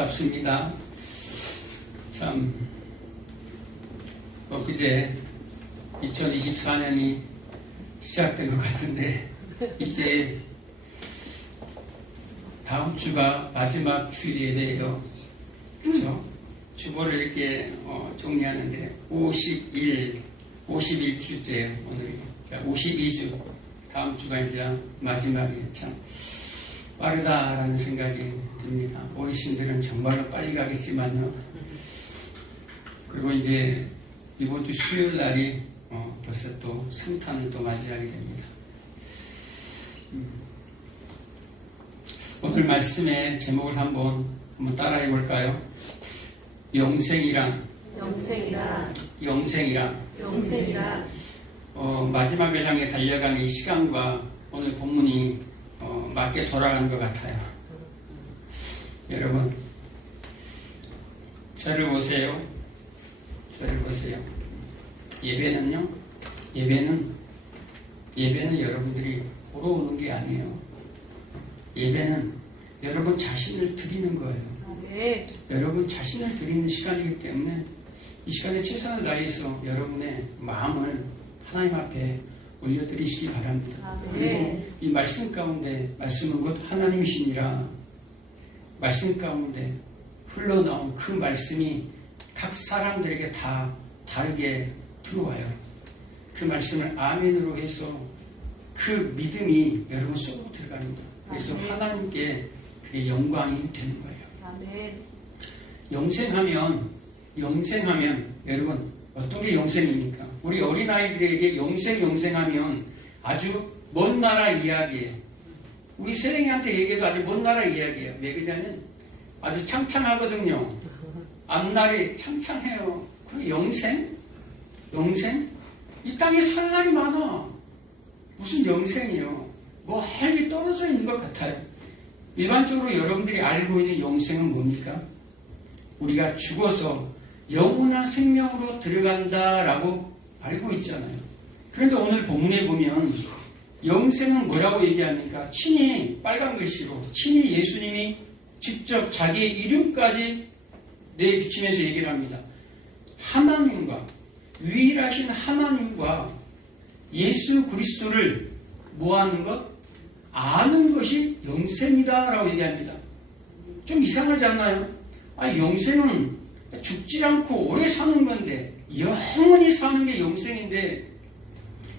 반갑습니다. 참 엊그제 2024년이 시작된 것 같은데 이제 다음 주가 마지막 주일이에요. 그렇죠? 주보를 이렇게 정리하는데 51주째 오늘이 52주 다음 주가 이제 마지막이에요. 참 빠르다라는 생각이 듭니다. 어르신들은 정말로 빨리 가겠지만요. 그리고 이제 이번 주 수요일 날이 벌써 또 성탄을 또 맞이하게 됩니다. 오늘 말씀의 제목을 한번 따라해 볼까요? 영생이란 마지막을 향해 달려가는 이 시간과 오늘 본문이 맞게 돌아가는 것 같아요. 여러분, 저를 보세요. 예배는 여러분들이 보러 오는 게 아니에요. 예배는 여러분 자신을 드리는 거예요. 여러분 자신을 드리는 시간이기 때문에 이 시간에 최선을 다해서 여러분의 마음을 하나님 앞에 올려드리시기 바랍니다. 그리고 이 말씀 가운데 말씀은 곧 하나님이시니라 말씀 가운데 흘러나온 그 말씀이 각 사람들에게 다 다르게 들어와요. 그 말씀을 아멘으로 해서 그 믿음이 여러분 속으로 들어갑니다. 그래서 하나님께 그게 영광이 되는 거예요. 영생하면 여러분 어떤 게 영생입니까? 우리 어린아이들에게 영생하면 아주 먼 나라 이야기예요. 우리 새내기한테 얘기해도 아주 먼 나라 이야기예요. 왜 그러냐면 아주 창창하거든요. 앞날이 창창해요. 그리고 영생? 이 땅에 살 날이 많아. 무슨 영생이요? 멀리 떨어져 있는 것 같아요. 일반적으로 여러분들이 알고 있는 영생은 뭡니까? 우리가 죽어서 영원한 생명으로 들어간다라고 알고 있잖아요. 그런데 오늘 본문에 보면 영생은 뭐라고 얘기합니까? 친히 빨간 글씨로 친히 예수님이 직접 자기의 이름까지 내비치면서 얘기를 합니다. 하나님과 유일하신 하나님과 예수 그리스도를 뭐하는 것? 아는 것이 영생이다 라고 얘기합니다. 좀 이상하지 않나요? 영생은 죽지 않고 오래 사는 건데 영원히 사는 게 영생인데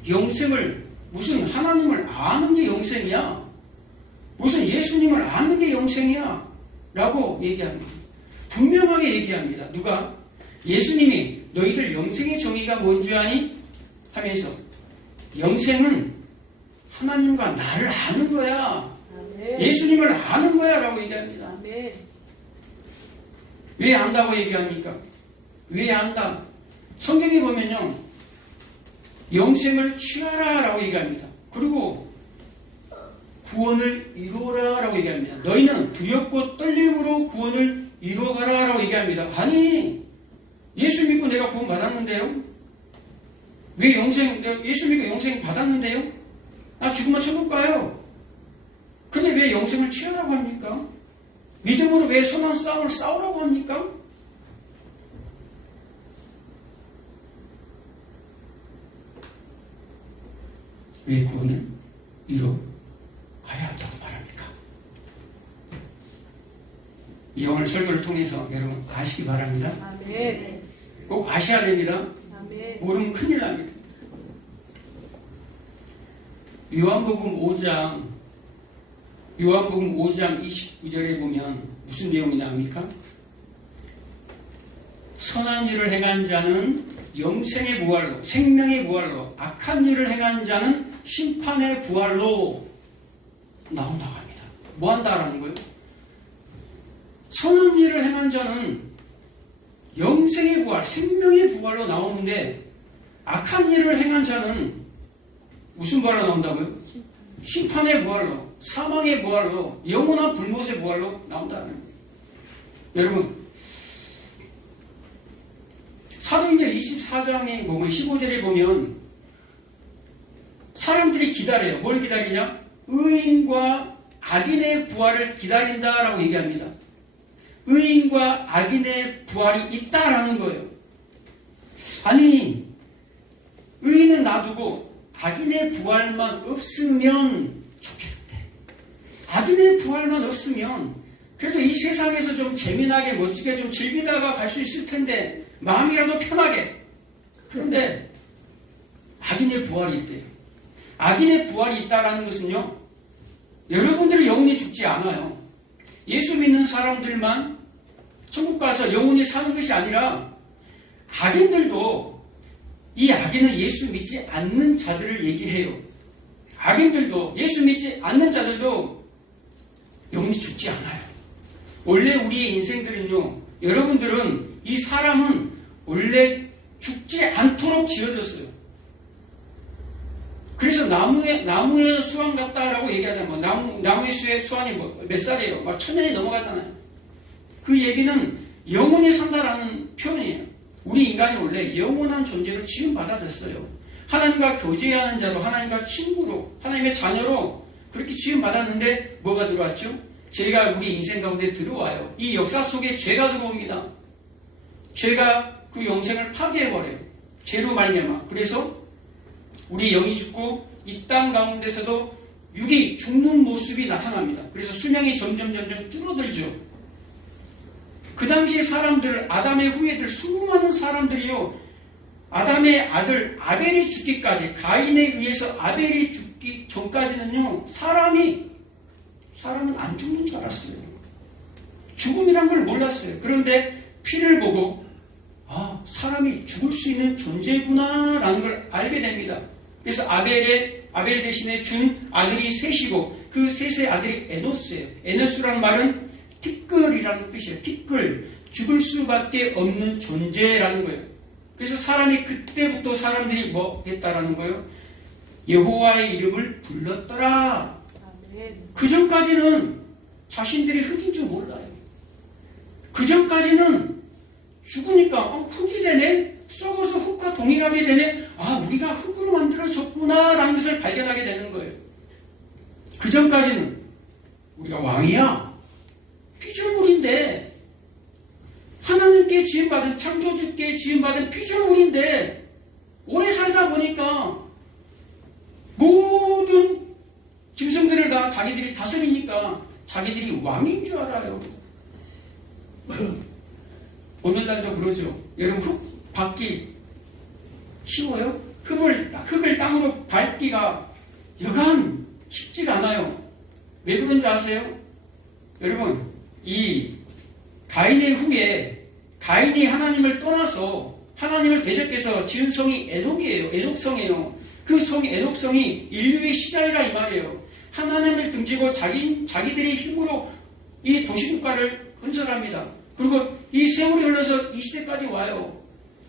영생을 무슨 하나님을 아는 게 영생이야? 무슨 예수님을 아는 게 영생이야? 라고 얘기합니다. 분명하게 얘기합니다. 누가? 예수님이 너희들 영생의 정의가 뭔지 아니? 하면서 영생은 하나님과 나를 아는 거야. 예수님을 아는 거야 라고 얘기합니다. 왜 안다고 얘기합니까? 왜 안다? 성경에 보면요 영생을 취하라 라고 얘기합니다. 그리고 구원을 이루어라 라고 얘기합니다. 너희는 두렵고 떨림으로 구원을 이루어가라 라고 얘기합니다. 아니 예수 믿고 내가 구원 받았는데요? 왜 예수 믿고 영생 받았는데요? 나 죽으면 천국 가요. 근데 왜 영생을 취하라고 합니까? 믿음으로 왜 선한 싸움을 싸우라고 합니까? 왜 구원을 이루어 가야 한다고 말합니까? 이 오늘 설교를 통해서 여러분 아시기 바랍니다. 꼭 아셔야 됩니다. 모르면 큰일 납니다. 요한복음 5장 29절에 보면 무슨 내용이 나옵니까? 선한 일을 행한 자는 영생의 부활로, 생명의 부활로, 악한 일을 행한 자는 심판의 부활로 나온다고 합니다. 뭐 한다라는 거예요? 선한 일을 행한 자는 영생의 부활, 생명의 부활로 나오는데 악한 일을 행한 자는 무슨 부활로 나온다고요? 심판의 부활로, 사망의 부활로, 영원한 불못의 부활로 나온다는 거예요. 여러분, 사도행전 24장에 보면 15절에 보면 사람들이 기다려요. 뭘 기다리냐? 의인과 악인의 부활을 기다린다라고 얘기합니다. 의인과 악인의 부활이 있다라는 거예요. 아니, 의인은 놔두고 악인의 부활만 없으면 좋겠대. 악인의 부활만 없으면 그래도 이 세상에서 좀 재미나게 멋지게 좀 즐기다가 갈 수 있을 텐데, 마음이라도 편하게. 그런데 악인의 부활이 있대요. 악인의 부활이 있다라는 것은요, 여러분들이 영원히 죽지 않아요. 예수 믿는 사람들만 천국 가서 영원히 사는 것이 아니라 악인들도, 이 악인은 예수 믿지 않는 자들을 얘기해요. 악인들도, 예수 믿지 않는 자들도 영원히 죽지 않아요. 원래 우리의 인생들은요, 여러분들은, 이 사람은 원래 죽지 않도록 지어졌어요. 그래서 나무의 수완 같다라고 얘기하잖아요. 나무의 수완이 몇 살이에요? 막 1000년이 넘어가잖아요. 그 얘기는 영원히 산다라는 표현이에요. 우리 인간이 원래 영원한 존재로 지음받아졌어요. 하나님과 교제하는 자로, 하나님과 친구로, 하나님의 자녀로 그렇게 지음받았는데 뭐가 들어왔죠? 죄가 우리 인생 가운데 들어와요. 이 역사 속에 죄가 들어옵니다. 죄가 그 영생을 파괴해버려요. 죄로 말미암아. 그래서 우리 영이 죽고 이 땅 가운데서도 육이 죽는 모습이 나타납니다. 그래서 수명이 점점 줄어들죠. 그 당시에 사람들, 아담의 후예들, 수많은 사람들이요, 아담의 아들 아벨이 죽기까지, 가인에 의해서 아벨이 죽기 전까지는요, 사람은 안 죽는 줄 알았어요. 죽음이란 걸 몰랐어요. 그런데 피를 보고, 아, 사람이 죽을 수 있는 존재구나 라는 걸 알게 됩니다. 그래서 아벨 대신에 준 아들이 셋이고, 그 셋의 아들이 에노스예요. 에노스라는 말은 티끌이라는 뜻이에요. 티끌, 죽을 수밖에 없는 존재라는 거예요. 그래서 사람이 그때부터 사람들이 뭐 했다라는 거예요? 여호와의 이름을 불렀더라. 그 전까지는 자신들이 흙인 줄 몰라요. 그 전까지는 죽으니까 흙이 되네? 썩어서 흙과 동일하게 되네? 아, 우리가 흙으로 만들어졌구나 라는 것을 발견하게 되는 거예요. 그 전까지는 우리가 왕이야. 피조물인데, 하나님께 지음받은, 창조주께 지음받은 피조물인데, 오래 살다 보니까 모든 짐승들을 다 자기들이 다스리니까 자기들이 왕인 줄 알아요. 오늘날도 그러죠. 여러분, 흙 밟기 쉬워요? 흙을 땅으로 밟기가 여간 쉽지가 않아요. 왜 그런지 아세요? 여러분, 이 가인의 후에 가인이 하나님을 떠나서 하나님을 대적해서 지은 성이 에녹성이에요. 그 성 에녹성이 인류의 시작이라 이 말이에요. 하나님을 등지고 자기들의 힘으로 이 도시국가를 건설합니다. 그리고 이 세월이 흘러서 이 시대까지 와요.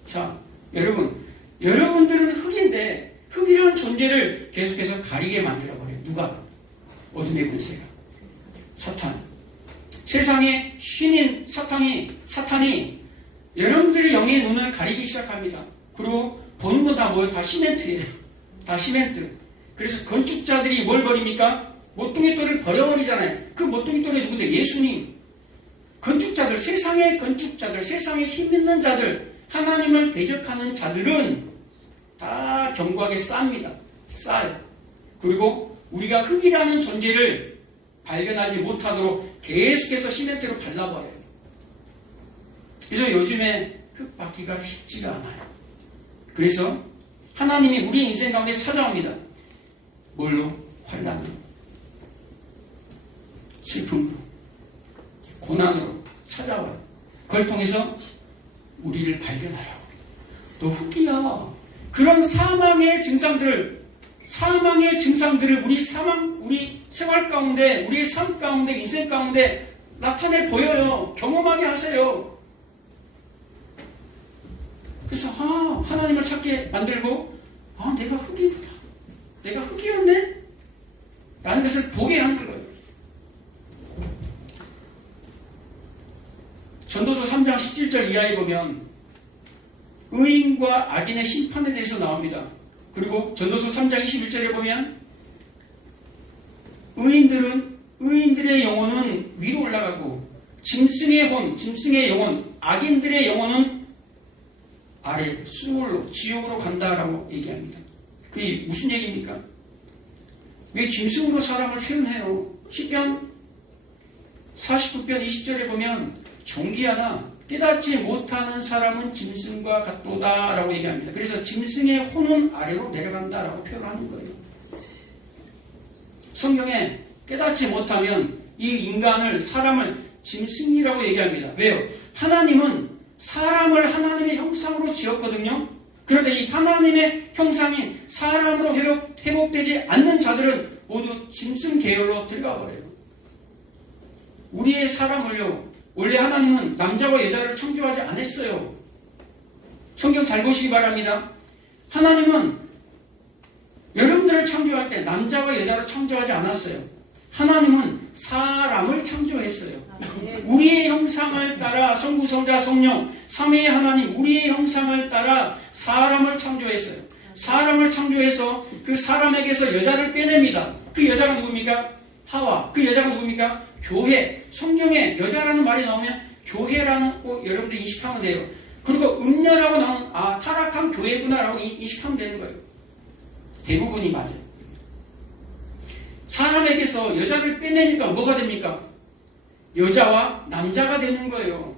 자, 여러분들은 흙인데, 흙이라는 존재를 계속해서 가리게 만들어버려요. 누가? 어둠의 권세가. 사탄. 세상의 신인 사탄이 여러분들의 영의 눈을 가리기 시작합니다. 그리고 보는 건 다 뭐예요? 다 시멘트예요. 다 시멘트. 그래서 건축자들이 뭘 버립니까? 모퉁이 돌을 버려버리잖아요. 그 모퉁이 돌이 누군데? 예수님. 건축자들, 세상의 건축자들, 세상에 힘 있는 자들, 하나님을 대적하는 자들은 다 견고하게 쌓습니다. 쌓아요. 그리고 우리가 흙이라는 존재를 발견하지 못하도록 계속해서 시멘트로 발라버려요. 그래서 요즘에 흙 밟기가 쉽지가 않아요. 그래서 하나님이 우리 인생 가운데 찾아옵니다. 뭘로? 환난으로, 슬픔으로, 고난으로 찾아와요. 그걸 통해서 우리를 발견하라고. 너 흙이야. 그런 사망의 증상들을 우리 생활 가운데, 우리의 삶 가운데, 인생 가운데 나타내 보여요. 경험하게 하세요. 그래서 하나님을 찾게 만들고, 내가 흙이구나, 내가 흙이었네 라는 것을 보게 하는 거예요. 전도서 3장 17절 이하에 보면 의인과 악인의 심판에 대해서 나옵니다. 그리고 전도서 3장 21절에 보면 의인들의 영혼은 위로 올라가고 짐승의 혼, 짐승의 영혼, 악인들의 영혼은 아래 수월로 지옥으로 간다라고 얘기합니다. 그게 무슨 얘기입니까? 왜 짐승으로 사람을 표현해요? 시편 49편 20절에 보면 종기하나 깨닫지 못하는 사람은 짐승과 같도다 라고 얘기합니다. 그래서 짐승의 혼은 아래로 내려간다 라고 표현하는 거예요. 성경에 깨닫지 못하면 이 인간을, 사람을 짐승이라고 얘기합니다. 왜요? 하나님은 사람을 하나님의 형상으로 지었거든요. 그런데 이 하나님의 형상이 사람으로 회복되지 않는 자들은 모두 짐승 계열로 들어가 버려요. 우리의 사람을요, 원래 하나님은 남자와 여자를 창조하지 않았어요. 성경 잘 보시기 바랍니다. 하나님은 여러분들을 창조할 때 남자와 여자를 창조하지 않았어요. 하나님은 사람을 창조했어요. 우리의 형상을 따라 성부, 성자, 성령, 삼위의 하나님, 우리의 형상을 따라 사람을 창조했어요. 사람을 창조해서 그 사람에게서 여자를 빼냅니다. 그 여자가 누굽니까? 하와. 그 여자가 누굽니까? 교회. 성경에 여자라는 말이 나오면 교회라는 거 여러분들 인식하면 돼요. 그리고 음녀라고 나오면 타락한 교회구나라고 인식하면 되는 거예요. 대부분이 맞아요. 사람에게서 여자를 빼내니까 뭐가 됩니까? 여자와 남자가 되는 거예요.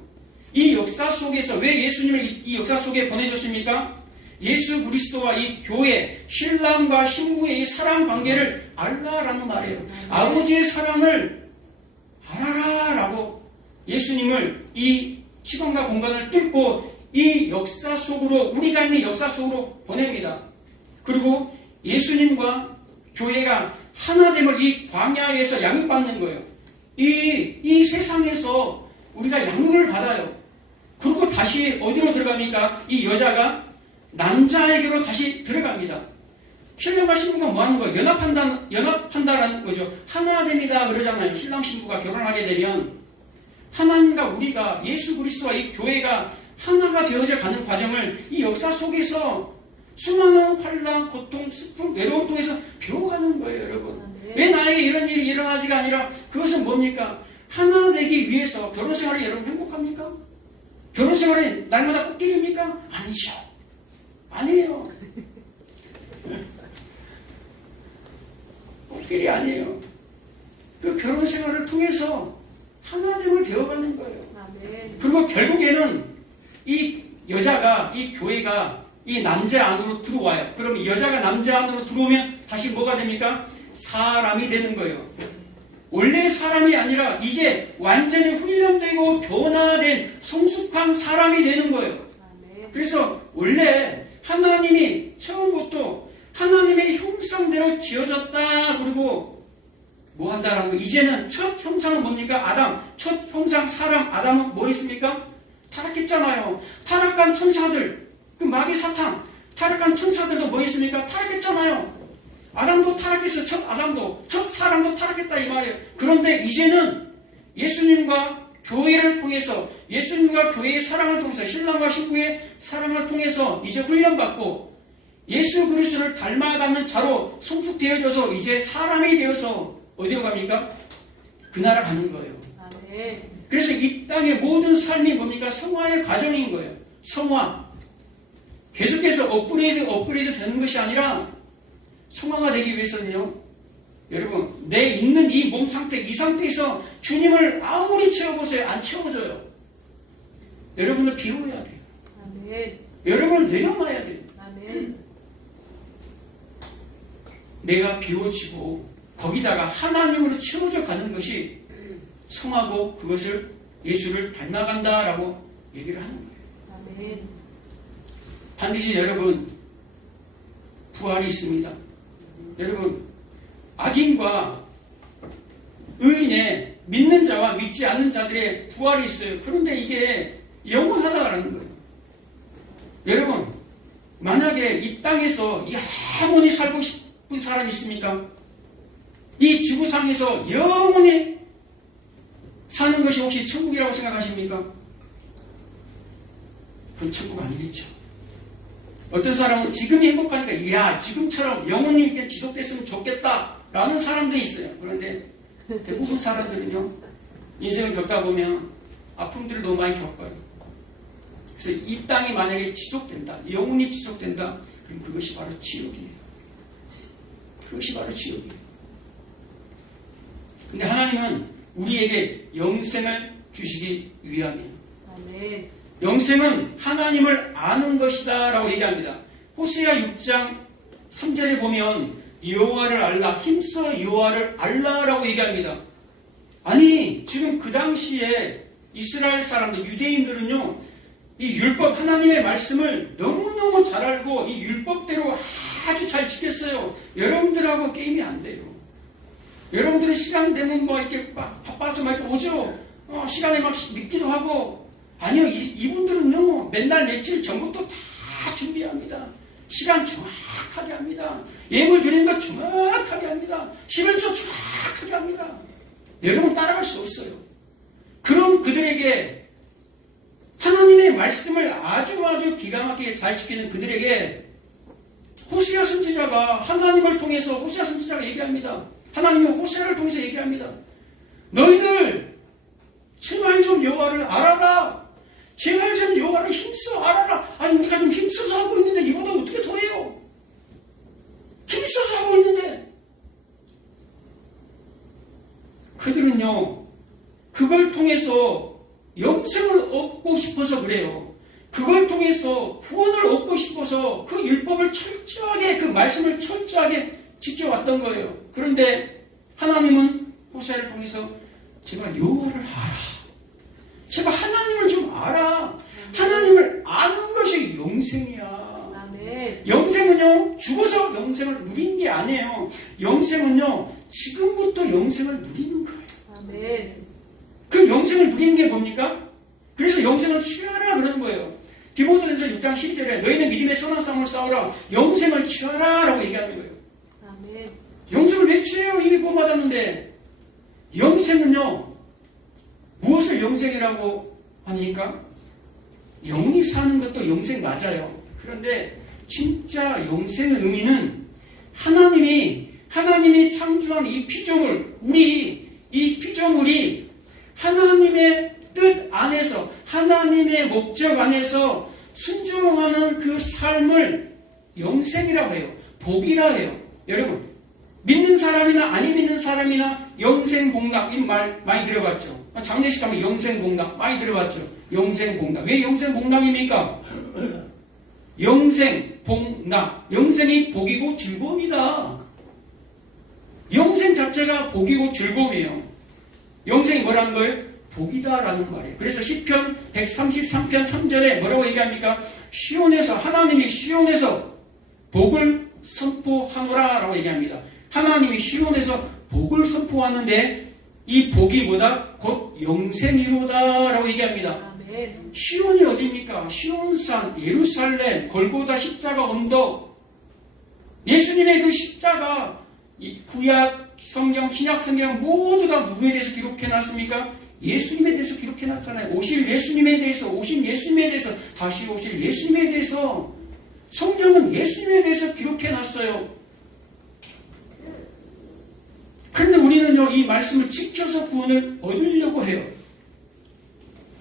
이 역사 속에서 왜 예수님을 이 역사 속에 보내줬습니까? 예수 그리스도와 이 교회, 신랑과 신부의 이 사랑 관계를 알라라는 말이에요. 아버지의 사랑을 알아라 라고 예수님을 이 시간과 공간을 뚫고 이 역사 속으로, 우리가 있는 역사 속으로 보냅니다. 그리고 예수님과 교회가 하나됨을 이 광야에서 양육받는 거예요. 이 세상에서 우리가 양육을 받아요. 그리고 다시 어디로 들어갑니까? 이 여자가 남자에게로 다시 들어갑니다. 신랑과 신부가 뭐 하는 거예요? 연합한다라는 거죠. 하나됨이다 그러잖아요. 신랑 신부가 결혼하게 되면 하나님과 우리가, 예수 그리스도와 이 교회가 하나가 되어져 가는 과정을 이 역사 속에서 수많은 환난, 고통, 슬픔, 외로움 통해서 배워가는 거예요, 여러분. 왜 나에게 이런 일이 일어나지가 아니라 그것은 뭡니까? 하나 되기 위해서 결혼 생활이 여러분 행복합니까? 결혼 생활이 날마다 꽃길입니까? 아니죠. 아니에요. 꽃길이 아니에요. 그 결혼 생활을 통해서 하나됨을 배워가는 거예요. 그리고 결국에는 이 여자가, 이 교회가 이 남자 안으로 들어와요. 그럼 여자가 남자 안으로 들어오면 다시 뭐가 됩니까? 사람이 되는 거예요. 원래 사람이 아니라 이제 완전히 훈련되고 변화된 성숙한 사람이 되는 거예요. 그래서 원래 하나님이 처음부터 하나님의 형상대로 지어졌다 그리고 뭐 한다라는 거. 이제는 첫 형상은 뭡니까? 아담. 첫 형상 사람 아담은 뭐 했습니까? 타락했잖아요. 타락한 천사들, 그 마귀 사탄, 타락한 천사들도 뭐 했습니까? 타락했잖아요. 아담도 타락했어. 첫 아담도, 첫 사람도 타락했다 이 말이에요. 그런데 이제는 예수님과 교회를 통해서, 예수님과 교회의 사랑을 통해서, 신랑과 신부의 사랑을 통해서 이제 훈련받고 예수 그리스도를 닮아가는 자로 성숙되어져서 이제 사람이 되어서 어디로 갑니까? 그 나라 가는 거예요. 그래서 이 땅의 모든 삶이 뭡니까? 성화의 과정인 거예요. 성화. 계속해서 업그레이드 되는 것이 아니라 성화가 되기 위해서는요, 여러분, 내 있는 이 몸 상태, 이 상태에서 주님을 아무리 채워보세요. 안 채워져요. 여러분을 비워야 돼요. 아멘. 여러분을 내려놔야 돼요. 아멘. 내가 비워지고 거기다가 하나님으로 채워져 가는 것이 성하고 그것을 예수를 닮아간다라고 얘기를 하는 거예요. 아멘. 반드시 여러분 부활이 있습니다. 여러분 악인과 의인의 믿는 자와 믿지 않는 자들의 부활이 있어요. 그런데 이게 영원하다라는 거예요. 여러분 만약에 이 땅에서 영원히 살고 싶은 사람이 있습니까? 이 지구상에서 영원히 사는 것이 혹시 천국이라고 생각하십니까? 그건 천국 아니겠죠. 어떤 사람은 지금이 행복하니까 이야 지금처럼 영원히 지속됐으면 좋겠다 라는 사람도 있어요. 그런데 대부분 사람들은요 인생을 겪다 보면 아픔들을 너무 많이 겪어요. 그래서 이 땅이 만약에 지속된다, 영원히 지속된다, 그럼 그것이 바로 지옥이에요. 그것이 바로 지옥이에요. 근데 하나님은 우리에게 영생을 주시기 위함이에요. 아멘. 영생은 하나님을 아는 것이다 라고 얘기합니다. 호세아 6장 3절에 보면 여호와를 알라, 힘써 여호와를 알라라고 얘기합니다. 아니 지금 그 당시에 이스라엘 사람들, 유대인들은요, 이 율법, 하나님의 말씀을 너무너무 잘 알고 이 율법대로 아주 잘 지켰어요. 여러분들하고 게임이 안 돼요. 여러분들은 시간 되면 뭐 이렇게 막 바빠서 막 이렇게 오죠. 시간에 막 늦기도 하고. 아니요, 이분들은요, 맨날 며칠 전부터 다 준비합니다. 시간 정확하게 합니다. 예물 드리는 것 정확하게 합니다. 11조 정확하게 합니다. 여러분 따라갈 수 없어요. 그럼 그들에게 하나님의 말씀을 아주 기가 막히게 잘 지키는 그들에게 호세아 선지자가 하나님을 통해서, 호세아 선지자가 얘기합니다. 하나님이 호세아를 통해서 얘기합니다. 너희들 제발 좀 여호와를 알아라. 제발 좀 여호와를 힘써 알아라. 아니 우리가 좀 힘써서 하고 있는데 이보다 어떻게 더해요? 힘써서 하고 있는데. 그들은요, 그걸 통해서 영생을 얻고 싶어서 그래요. 그걸 통해서 구원을 얻고 싶어서 그 율법을 철저하게, 그 말씀을 철저하게 지켜왔던 거예요. 그런데 하나님은 호세아를 통해서 제발 여호와를 알아. 제발 하나님을 좀 알아. 하나님을 아는 것이 영생이야. 아멘. 영생은요, 죽어서 영생을 누리는 게 아니에요. 영생은요, 지금부터 영생을 누리는 거예요. 아멘. 그 영생을 누리는 게 뭡니까? 그래서 영생을 취하라 그러는 거예요. 디모데전서 6장 12절에 너희는 믿음의 선한 싸움을 싸우라. 영생을 취하라 라고 얘기하는 거예요. 아멘. 영생을 왜 취해요? 이미 구원받았는데. 영생은요, 무엇을 영생이라고 합니까? 영이 사는 것도 영생 맞아요. 그런데 진짜 영생의 의미는 하나님이 창조한 이 피조물, 이 피조물이 하나님의 뜻 안에서, 하나님의 목적 안에서 순종하는 그 삶을 영생이라고 해요. 복이라고 해요. 여러분, 믿는 사람이나 아니 믿는 사람이나 영생복락, 이 말 많이 들어봤죠? 장례식 가면 영생복락 많이 들어봤죠? 영생복락. 왜 영생복락입니까? 영생복락. 영생이 복이고 즐거움이다. 영생 자체가 복이고 즐거움이에요. 영생이 뭐라는 거예요? 복이다라는 말이에요. 그래서 시편 133편 3절에 뭐라고 얘기합니까? 시온에서, 하나님이 시온에서 복을 선포하노라 라고 얘기합니다. 하나님이 시온에서 복을 선포하는데 이 복이 뭐다? 곧 영생이로다 라고 얘기합니다. 아멘. 시온이 어디입니까? 시온산, 예루살렘, 골고다 십자가 언덕. 예수님의 그 십자가, 이 구약 성경, 신약 성경 모두 다 누구에 대해서 기록해놨습니까? 예수님에 대해서 기록해놨잖아요. 오실 예수님에 대해서, 다시 오실 예수님에 대해서, 성경은 예수님에 대해서 기록해놨어요. 그런데 우리는요, 이 말씀을 지켜서 구원을 얻으려고 해요.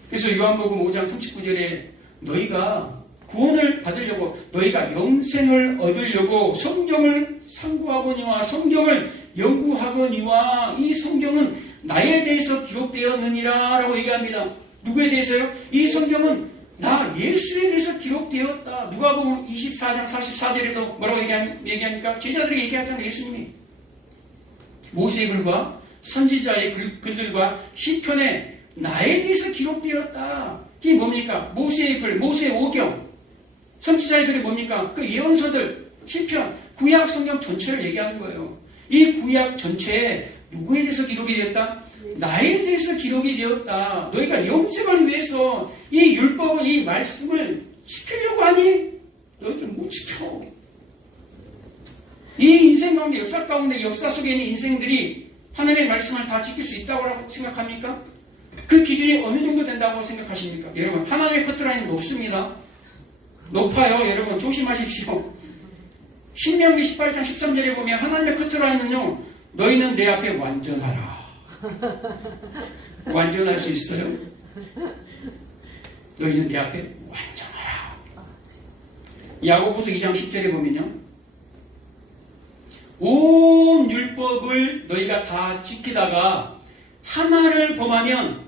그래서 요한복음 5장 39절에 너희가 구원을 받으려고, 너희가 영생을 얻으려고 성경을 상고하거니와 성경을 연구하거니와, 이 성경은 나에 대해서 기록되었느니라 라고 얘기합니다. 누구에 대해서요? 이 성경은 나 예수에 대해서 기록되었다. 누가복음 24장 44절에도 뭐라고 얘기합니까? 제자들에게 얘기하잖아요. 예수님이 모세의 글과 선지자의 글들과 시편에 나에 대해서 기록되었다. 이게 뭡니까? 모세의 글, 모세의 오경, 선지자의 글이 뭡니까? 그 예언서들, 시편, 구약 성경 전체를 얘기하는 거예요. 이 구약 전체에 누구에 대해서 기록이 되었다? 나에 대해서 기록이 되었다. 너희가 영생을 위해서 이 율법은, 이 말씀을 지키려고 하니 너희들 못 지켜. 이 인생 가운데, 역사 가운데, 역사 속에 있는 인생들이 하나님의 말씀을 다 지킬 수 있다고 생각합니까? 그 기준이 어느 정도 된다고 생각하십니까? 여러분, 하나님의 커트라인은 높습니다. 높아요. 여러분, 조심하십시오. 신명기 18장 13절에 보면 하나님의 커트라인은요, 너희는 내 앞에 완전하라. 완전할 수 있어요? 너희는 내 앞에 완전하라. 야고보서 2장 10절에 보면요, 온 율법을 너희가 다 지키다가 하나를 범하면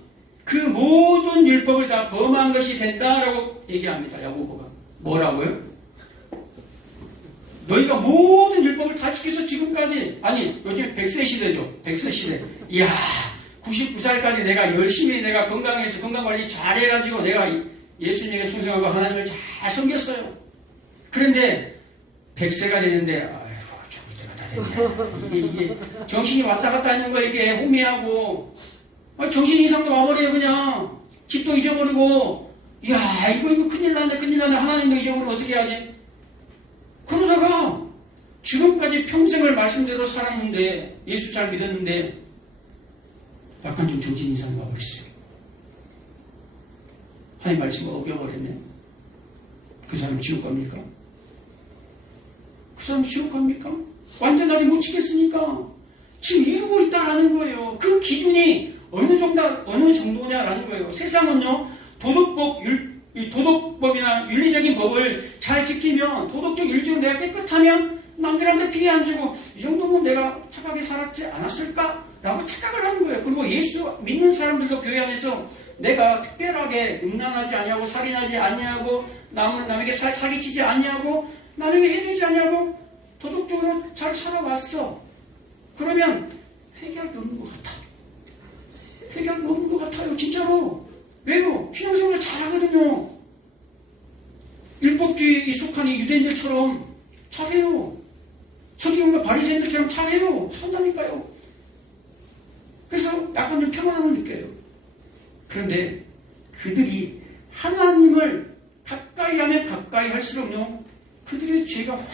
그 모든 율법을 다 범한 것이 된다라고 얘기합니다. 야고보가. 뭐라고요? 너희가 모든 율법을 다 지켜서 지금까지, 아니 요즘 100세 시대죠. 100세 시대. 이야, 99살까지 내가 열심히 내가 건강해서 건강관리 잘해가지고 내가 예수님에게 충성하고 하나님을 잘 섬겼어요. 그런데 100세가 되는데 아이고 죽을 때가 다 됐네. 이게 정신이 왔다 갔다 하는 거, 이게 혼미하고 정신 이상도 와버려요. 그냥 집도 잊어버리고, 이야 이거 큰일 났네 큰일 났네. 하나님도 잊어버리면 어떻게 하지? 그러다가 지금까지 평생을 말씀대로 살았는데, 예수 잘 믿었는데 약간 좀 정신 이상이 와버렸어요. 하나님 말씀을 어겨버렸네. 그 사람 지옥 갑니까? 그 사람 지옥 갑니까? 완전하게 못 지켰으니까 지금 이루고 있다라는 거예요. 그 기준이 어느 정도냐라는 거예요. 세상은요, 도덕법이나 윤리적인 법을 잘 지키면, 도덕적 윤리적으로 내가 깨끗하면 남들한테 피해 안 주고 이 정도면 내가 착하게 살았지 않았을까? 라고 착각을 하는 거예요. 그리고 예수 믿는 사람들도 교회 안에서 내가 특별하게 음란하지 아니하고 살인하지 아니하고 남에게 사기치지 아니하고 남에게 해되지 아니하고 도덕적으로 잘 살아왔어. 그러면 회개할 게 없는 것 같아. 회개할 게 없는 것 같아요. 진짜로. 왜요? 신앙생활을 잘하거든요. 율법주의에 속한 이 유대인들처럼 잘해요. 서기관과 바리새인들처럼 잘해요. 한다니까요. 그래서 약간 좀 평안함을 느껴요. 그런데 그들이 하나님을 가까이 하면 가까이 할수록요, 그들의 죄가 확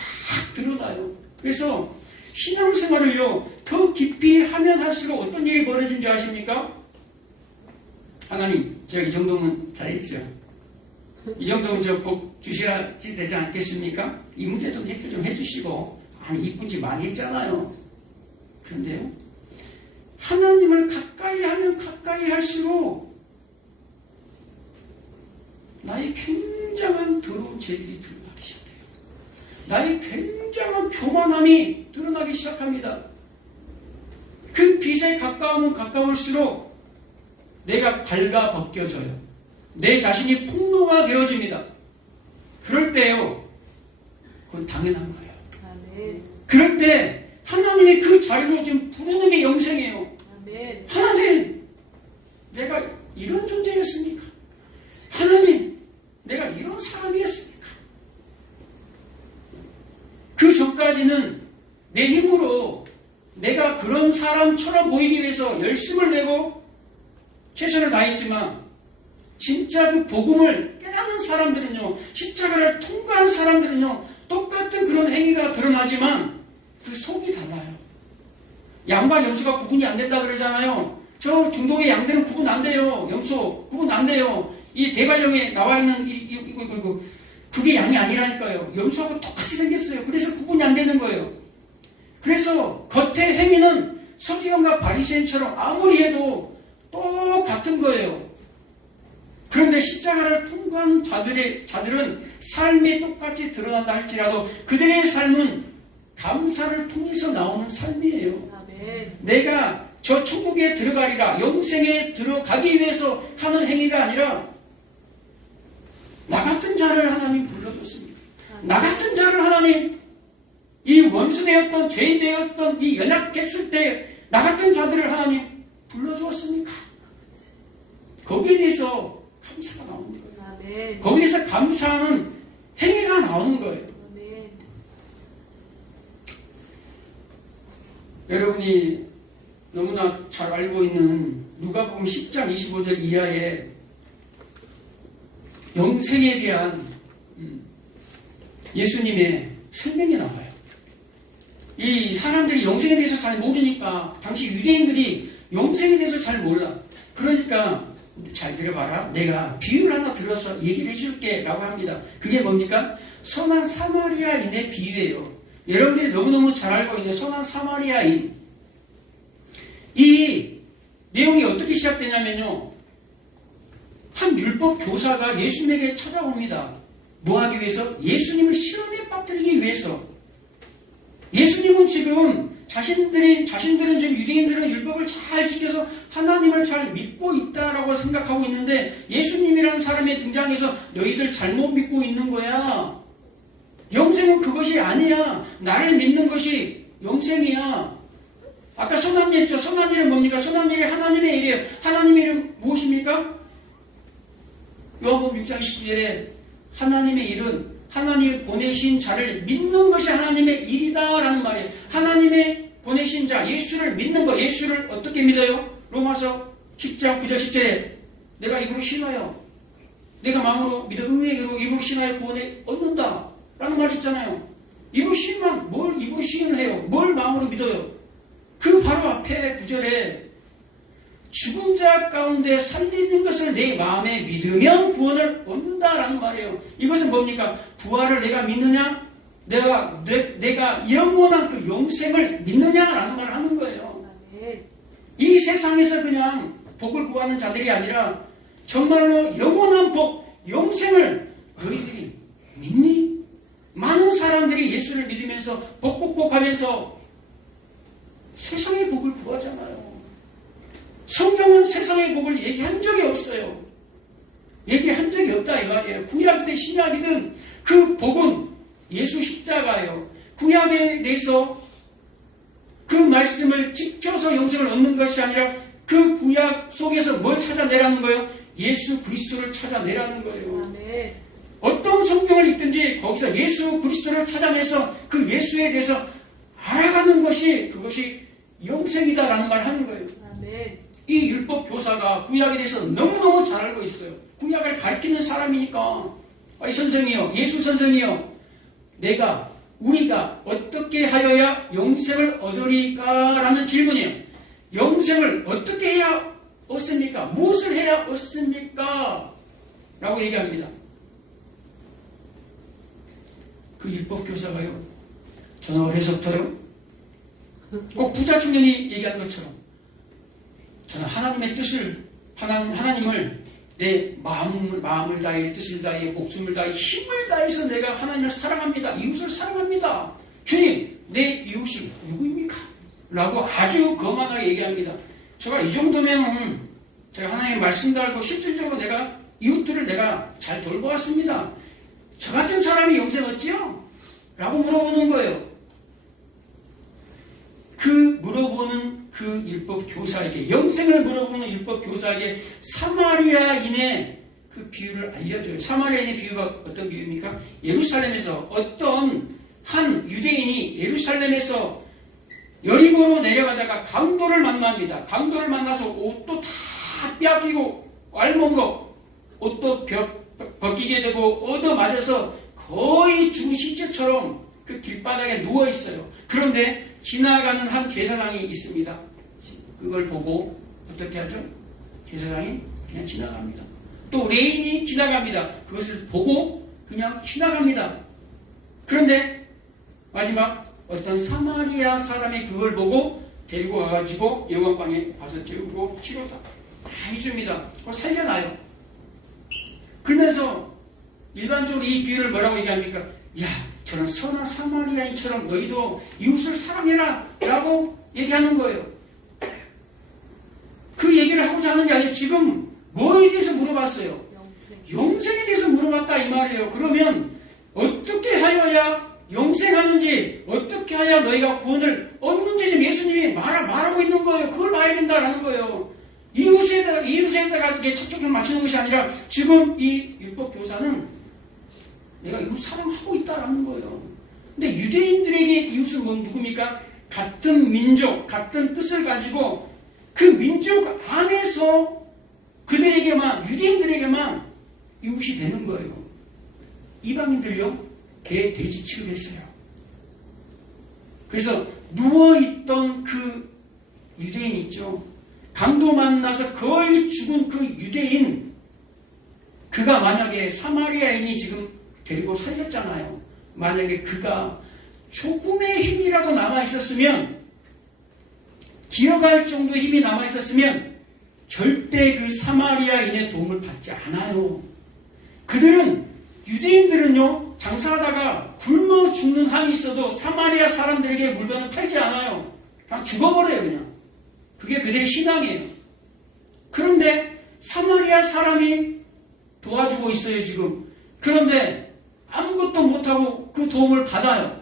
드러나요. 그래서 신앙생활을요 더 깊이 하면 할수록 어떤 일이 벌어진 줄 아십니까? 하나님, 제가 이 정도면 잘했죠. 이 정도면 저 복 주셔야지 되지 않겠습니까? 이 문제 좀 해결 좀 해주시고, 아니 이쁜 짓 많이 했잖아요. 그런데요, 하나님을 가까이 하면 가까이 할수록 나의 굉장한 더러운 죄들이 드러나기 시작해요. 나의 굉장한 교만함이 드러나기 시작합니다. 그 빛에 가까우면 가까울수록 내가 발가 벗겨져요. 내 자신이 폭로가 되어집니다. 그럴 때요, 그건 당연한 거예요. 아멘. 그럴 때 하나님이 그 자리로 지금 부르는 게 영생이에요. 아멘. 하나님, 내가 이런 존재였습니까? 하나님, 내가 이런 사람이었습니까? 그 전까지는 내 힘으로 내가 그런 사람처럼 보이기 위해서 열심을 내고 최선을 다했지만, 진짜 그 복음을 깨닫는 사람들은요, 십자가를 통과한 사람들은요, 똑같은 그런 행위가 드러나지만 그 속이 달라요. 양과 염소가 구분이 안 된다 그러잖아요. 저 중동의 양들은 구분 안 돼요. 염소 구분 안 돼요. 이 대관령에 나와 있는 이거 그게 양이 아니라니까요. 염소하고 똑같이 생겼어요. 그래서 구분이 안 되는 거예요. 그래서 겉의 행위는 서기관과 바리새인처럼 아무리 해도 똑같은 거예요. 그런데 십자가를 통과한 자들은 삶이 똑같이 드러난다 할지라도 그들의 삶은 감사를 통해서 나오는 삶이에요. 아멘. 내가 저 천국에 들어가리라, 영생에 들어가기 위해서 하는 행위가 아니라 나 같은 자를 하나님 불러줬습니다. 아멘. 나 같은 자를 하나님, 이 원수되었던 죄인되었던 이 연약했을 때 나 같은 자들을 하나님 불러주었습니까? 거기에 대해서 감사가 나오는 거예요. 아멘. 거기에서 감사하는 행위가 나오는 거예요. 아멘. 여러분이 너무나 잘 알고 있는 누가복음 10장 25절 이하에 영생에 대한 예수님의 설명이 나와요. 이 사람들이 영생에 대해서 잘 모르니까, 당시 유대인들이 영생에 대해서 잘 몰라. 그러니까 잘 들어봐라. 내가 비유를 하나 들어서 얘기를 해줄게 라고 합니다. 그게 뭡니까? 선한 사마리아인의 비유예요. 여러분들이 너무너무 잘 알고 있는 선한 사마리아인. 이 내용이 어떻게 시작되냐면요, 한 율법 교사가 예수님에게 찾아옵니다. 뭐 하기 위해서? 예수님을 시험에 빠뜨리기 위해서. 예수님은 지금 자신들은 지금 유대인들은 율법을 잘 지켜서 하나님을 잘 믿고 있다라고 생각하고 있는데, 예수님이라는 사람이 등장해서 너희들 잘못 믿고 있는 거야. 영생은 그것이 아니야. 나를 믿는 것이 영생이야. 아까 선한 일 했죠. 선한 일은 뭡니까? 선한 일이 하나님의 일이에요. 하나님의 일은 무엇입니까? 요한복음 6장 29절에 하나님의 일은 하나님이 보내신 자를 믿는 것이 하나님의 일이다라는 말이에요. 하나님의 보내신 자, 예수를 믿는 거. 예수를 어떻게 믿어요? 로마서 10장 9절 10절에 내가 입으로 신하여, 내가 마음으로 믿어 의외로 입으로 신하여 구원을 얻는다 라는 말이 있잖아요. 입으로 신만 뭘 입으로 신을 해요? 뭘 마음으로 믿어요? 그 바로 앞에 9절에 죽은 자 가운데 살리는 것을 내 마음에 믿으면 구원을 얻는다라는 말이에요. 이것은 뭡니까? 부활을 내가 믿느냐? 내가 영원한 그 영생을 믿느냐라는 말을 하는 거예요. 이 세상에서 그냥 복을 구하는 자들이 아니라 정말로 영원한 복, 영생을 너희들이 믿니? 많은 사람들이 예수를 믿으면서 복복복하면서 세상의 복을 구하잖아요. 성경은 세상의 복을 얘기한 적이 없어요. 얘기한 적이 없다 이 말이에요. 구약이든 신약이든 그 복은 예수 십자가예요. 구약에 대해서 그 말씀을 지켜서 영생을 얻는 것이 아니라 그 구약 속에서 뭘 찾아내라는 거예요? 예수 그리스도를 찾아내라는 거예요. 아멘. 어떤 성경을 읽든지 거기서 예수 그리스도를 찾아내서 그 예수에 대해서 알아가는 것이 그것이 영생이다라는 말을 하는 거예요. 아멘. 이 율법 교사가 구약에 대해서 너무너무 잘 알고 있어요. 구약을 가르치는 사람이니까. 이 선생이요, 예수 선생이요, 우리가 어떻게 하여야 영생을 얻으리까? 라는 질문이에요. 영생을 어떻게 해야 얻습니까? 무엇을 해야 얻습니까? 라고 얘기합니다. 그 율법 교사가요, 저는 어려서부터요, 꼭 부자 청년이 얘기하는 것처럼 저는 하나님의 뜻을, 하나님을 내 마음을 다해, 뜻을 다해, 목숨을 다해, 힘을 다해서 내가 하나님을 사랑합니다. 이웃을 사랑합니다. 주님, 내 이웃이 누구입니까? 라고 아주 거만하게 얘기합니다. 제가 이 정도면 제가 하나님의 말씀도 알고 실질적으로 내가 이웃들을 내가 잘 돌보았습니다. 저 같은 사람이 영생 얻지요? 라고 물어보는 거예요. 그 물어보는 그 율법 교사에게, 영생을 물어보는 율법 교사에게 사마리아인의 그 비유를 알려줘요. 사마리아인의 비유가 어떤 비유입니까? 예루살렘에서 어떤 한 유대인이 예루살렘에서 여리고로 내려가다가 강도를 만납니다. 강도를 만나서 옷도 다 빼앗기고 알몸 거 옷도 벗기게 되고 얻어맞아서 거의 죽은 시체처럼 그 길바닥에 누워있어요. 그런데 지나가는 한 제사장이 있습니다. 그걸 보고 어떻게 하죠? 제사장이 그냥 지나갑니다. 또 레인이 지나갑니다. 그것을 보고 그냥 지나갑니다. 그런데 마지막 어떤 사마리아 사람이 그걸 보고 데리고 와가지고 여관방에 가서 재우고 치료 다 해줍니다. 그걸 살려놔요. 그러면서 일반적으로 이 비유를 뭐라고 얘기합니까? 야, 저는 선한 사마리아인처럼 너희도 이웃을 사랑해라 라고 얘기하는 거예요. 그 얘기를 하고자 하는 게 아니라 지금 뭐에 대해서 물어봤어요? 영생에 대해서 물어봤다 이 말이에요. 그러면 어떻게 하여야 영생하는지, 어떻게 하여야 너희가 구원을 얻는지 지금 예수님이 말하고 있는 거예요. 그걸 봐야 된다라는 거예요. 이웃에다가 이렇게 척척 맞추는 것이 아니라 지금 이 율법 교사는 내가 이웃 사랑하고 있다라는 거예요. 근데 유대인들에게 이웃은 누굽니까? 같은 민족, 같은 뜻을 가지고 그 민족 안에서 그들에게만, 유대인들에게만 이웃이 되는 거예요. 이방인들요, 개, 돼지 취급했어요. 그래서 누워있던 그 유대인 있죠. 강도 만나서 거의 죽은 그 유대인, 그가 만약에 사마리아인이 지금 데리고 살렸잖아요. 만약에 그가 조금의 힘이라도 남아있었으면, 기어갈 정도의 힘이 남아있었으면 절대 그 사마리아인의 도움을 받지 않아요. 그들은, 유대인들은요, 장사하다가 굶어 죽는 한이 있어도 사마리아 사람들에게 물건을 팔지 않아요. 그냥 죽어버려요, 그냥. 그게 그들의 신앙이에요. 그런데 사마리아 사람이 도와주고 있어요, 지금. 그런데 아무것도 못하고 그 도움을 받아요.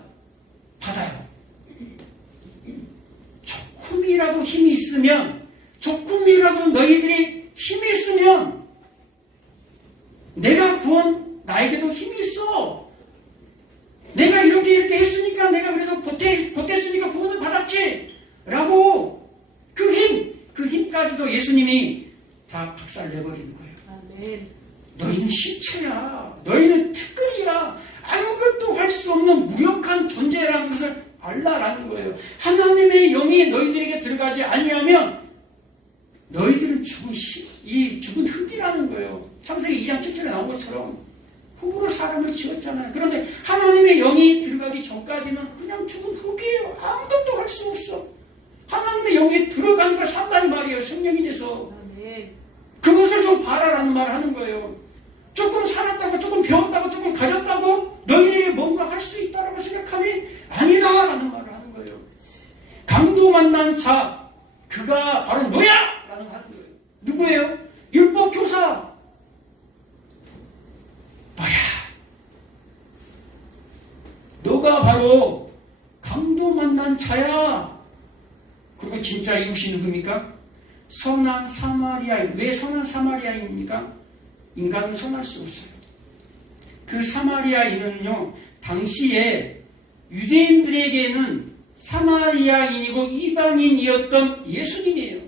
조금이라도 힘이 있으면, 조금이라도 너희들이 힘이 있으면, 내가 구원, 나에게도 힘이 있어. 내가 이렇게 했으니까, 내가 그래서 버텼으니까 구원을 받았지. 라고 그 힘까지도 예수님이 다 박살내버리는 거예요. 아멘. 너희는 시체야. 너희는 특권이야. 아무것도 할 수 없는 무력한 존재라는 것을 알라라는 거예요. 하나님의 영이 너희들에게 들어가지 아니하면 너희들은 죽은 흙이라는 거예요. 창세기 2장 7절에 나온 것처럼 흙으로 사람을 지었잖아요. 그런데 하나님의 영이 들어가기 전까지는 그냥 죽은 흙이에요. 아무것도 할 수 없어. 하나님의 영이 들어가는 걸 산다는 말이에요. 성령이 돼서. 그것을 좀 봐라라는 말을 하는 거예요. 조금 살았다고, 조금 배웠다고, 조금 가졌다고 너희들이 뭔가 할 수 있다고 생각하니 아니다라는 말을 하는 거예요. 강도 만난 자, 그가 바로 너야! 라는 거 하는 거예요. 누구예요? 율법교사. 너야. 너가 바로 강도 만난 자야. 그리고 진짜 이웃이 누굽니까? 선한 사마리아인. 왜 선한 사마리아인입니까? 인간은 선할 수 없어요. 그 사마리아인은요, 당시에 유대인들에게는 사마리아인이고 이방인이었던 예수님이에요.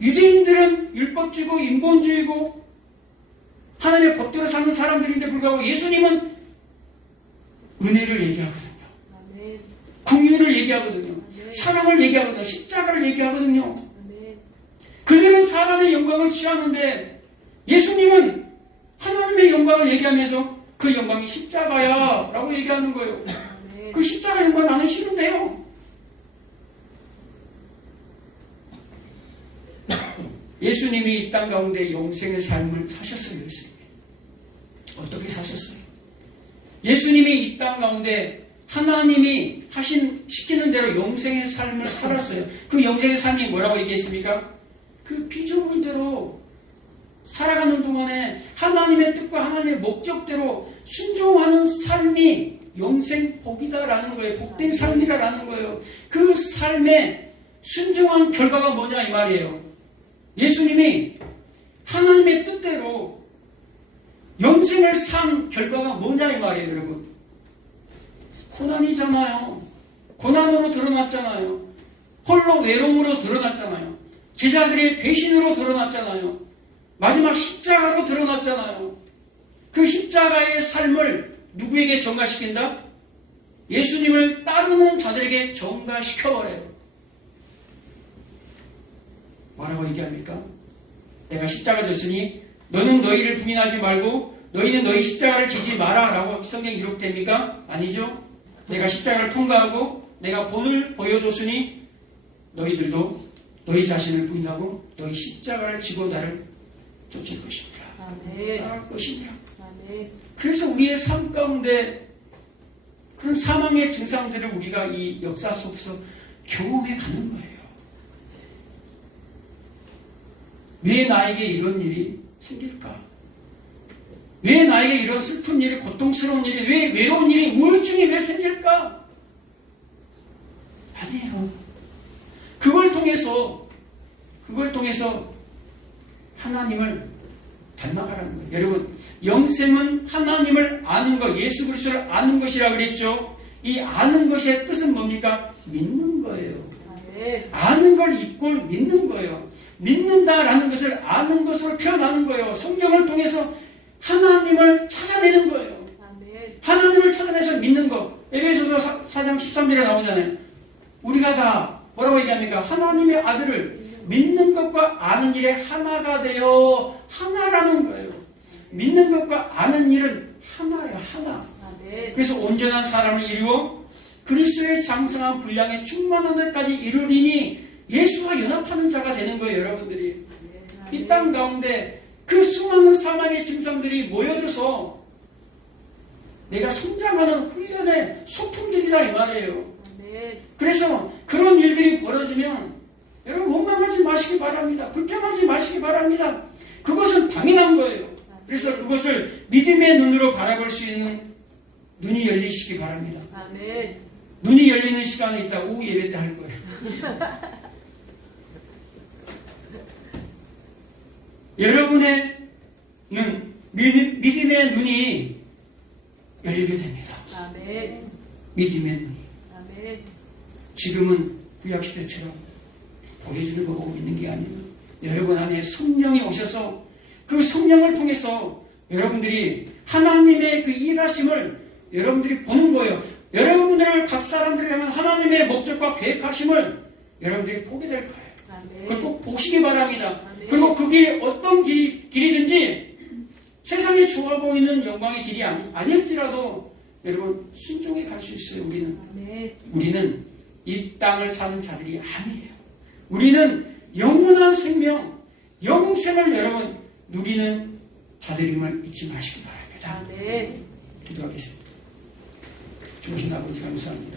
유대인들은 율법주의고 인본주의고 하나님의 법대로 사는 사람들인데 불구하고 예수님은 은혜를 얘기하거든요. 긍휼을 얘기하거든요. 사랑을 얘기하거든요. 십자가를 얘기하거든요. 그들은 사람의 영광을 취하는데 예수님은 하나님의 영광을 얘기하면서 그 영광이 십자가야 라고 얘기하는 거예요. 그 십자가 영광 나는 싫은데요. 예수님이 이 땅 가운데 영생의 삶을 사셨어요. 예수님이. 어떻게 사셨어요? 예수님이 이 땅 가운데 하나님이 시키는 대로 영생의 삶을 살았어요. 그 영생의 삶이 뭐라고 얘기했습니까? 그 피조물대로 살아가는 동안에 하나님의 뜻과 하나님의 목적대로 순종하는 삶이 영생 복이다라는 거예요. 복된 삶이라는 거예요. 그 삶에 순종한 결과가 뭐냐 이 말이에요. 예수님이 하나님의 뜻대로 영생을 산 결과가 뭐냐 이 말이에요. 여러분, 고난이잖아요. 고난으로 드러났잖아요. 홀로 외로움으로 드러났잖아요. 제자들의 배신으로 드러났잖아요. 마지막 십자가로 드러났잖아요. 그 십자가의 삶을 누구에게 전가시킨다? 예수님을 따르는 자들에게 전가시켜버려요. 뭐라고 얘기합니까? 내가 십자가 졌으니 너는 너희를 부인하지 말고 너희는 너희 십자가를 지지 마라 라고 성경에 기록됩니까? 아니죠. 내가 십자가를 통과하고 내가 본을 보여줬으니 너희들도 너희 자신을 부인하고 너희 십자가를 지고 나를 쫓을 것이니라. 따를 것이니라. 그래서 우리의 삶 가운데 그런 사망의 증상들을 우리가 이 역사 속에서 경험해 가는 거예요. 왜 나에게 이런 일이 생길까? 왜 나에게 이런 슬픈 일이, 고통스러운 일이, 왜 외로운 일이, 우울증이 왜 생길까? 아니에요. 그걸 통해서 하나님을 닮아가라는 거예요. 여러분, 영생은 하나님을 아는 것, 예수 그리스도를 아는 것이라 그랬죠. 이 아는 것의 뜻은 뭡니까? 믿는 거예요. 아는 걸 이꼴 믿는 거예요. 믿는다라는 것을 아는 것으로 표현하는 거예요. 성경을 통해서 하나님을 찾아내는 거예요. 하나님을 찾아내서 믿는 것. 에베소서 4장 13절에 나오잖아요. 우리가 다 뭐라고 얘기합니까? 하나님의 아들을 믿는 것과 아는 일에 하나가 되어 하나라는 거예요. 믿는 것과 아는 일은 하나예요. 하나. 그래서 온전한 사람을 이루어 그리스도의 장성한 분량에 충만한 데까지 이르리니 예수와 연합하는 자가 되는 거예요, 여러분들이. 이 땅 가운데 그 수많은 사망의 짐승들이 모여져서 내가 성장하는 훈련의 소품들이다 이 말이에요. 그래서 그런 일들이 벌어지면 여러분 원망하지 마시기 바랍니다. 불평하지 마시기 바랍니다. 그것은 당연한 거예요. 그래서 그것을 믿음의 눈으로 바라볼 수 있는 눈이 열리시기 바랍니다. 아멘. 눈이 열리는 시간이 있다. 오후 예배 때 할 거예요. 여러분의 믿음의 눈이 열리게 됩니다. 아멘. 믿음의 눈이. 아멘. 지금은 구약시대처럼 보여주는 거 보고 믿는 게 아니에요. 여러분 안에 성령이 오셔서 그 성령을 통해서 여러분들이 하나님의 그 일하심을 여러분들이 보는 거예요. 여러분들 각 사람들을 향한 하나님의 목적과 계획하심을 여러분들이 보게 될 거예요. 그걸 꼭 보시기 바랍니다. 그리고 그 길이 어떤 길이든지 세상에 좋아 보이는 영광의 길이 아닐지라도 여러분 순종해 갈 수 있어요. 우리는 이 땅을 사는 자들이 아니에요. 우리는 영원한 생명, 영생을 여러분 누리는 자들임을 잊지 마시기 바랍니다. 아멘. 기도하겠습니다. 주신 아버지 감사합니다.